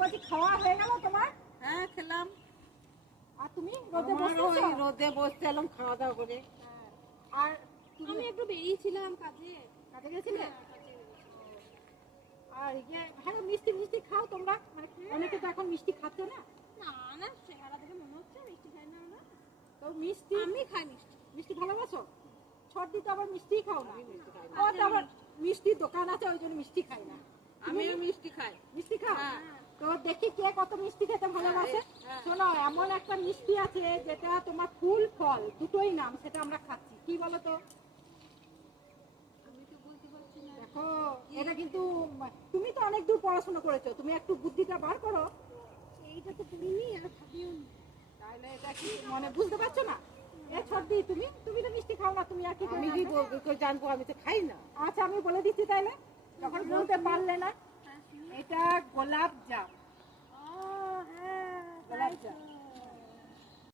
বলছি খাওয়া হয়ে গেল তোমার? হ্যাঁ খেলাম। আর তুমি রোদে আমারও বসেছো? ওই রোদে বসতে এলাম খাওয়া দাওয়া করে। আর আমি একটু বেরিয়েছিলাম কাজে। কাজে গেছিলে? কাজে বেরিয়েছিলাম। আর ইয়ে হ্যাঁ মিষ্টি মিষ্টি খাও তোমরা, মানে অনেকে তো এখন মিষ্টি খাচ্ছে না। না না, চেহারা দেখে মনে হচ্ছে মিষ্টি খাই না আমরা। তো মিষ্টি আমি খাই মিষ্টি। মিষ্টি ভালোবাসো? ছর্দি তো আবার মিষ্টি খাও না। মিষ্টি খাই না। ও তো আবার মিষ্টির দোকান আছে ওই জন্য মিষ্টি খাই না। আমিও মিষ্টি খাই। মিষ্টি খাও? হ্যাঁ। তো দেখি কে কত মিষ্টি খেতে ভালোবাসে। হ্যাঁ। শোনো, এমন একটা মিষ্টি আছে যেটা তোমার ফুল ফল দুটোই নাম, সেটা আমরা খাচ্ছি। কি বলো তো? আমি তো বলতে পারছি না। দেখো, এটা কিন্তু তুমি তো অনেক দূর পড়াশোনা করেছো, তুমি একটু বুদ্ধিটা বার করো। এইটা তো করিনি আর ভাবিও নি। তাহলে এটা কি মানে বুঝতে পারছো না? এ ছর্দি, তুমি তুমি তো মিষ্টি খাও না, তুমি আর কি করে আমি কি জানবে? করে জানবো? আমি তো খাই না। আচ্ছা আমি বলে দিচ্ছি তাইলে, যখন বলতে পারলে না। হ্যাঁ, শুনি। এটা গোলাপ জাম। ও হ্যাঁ, গোলাপ তাই জাম। তো।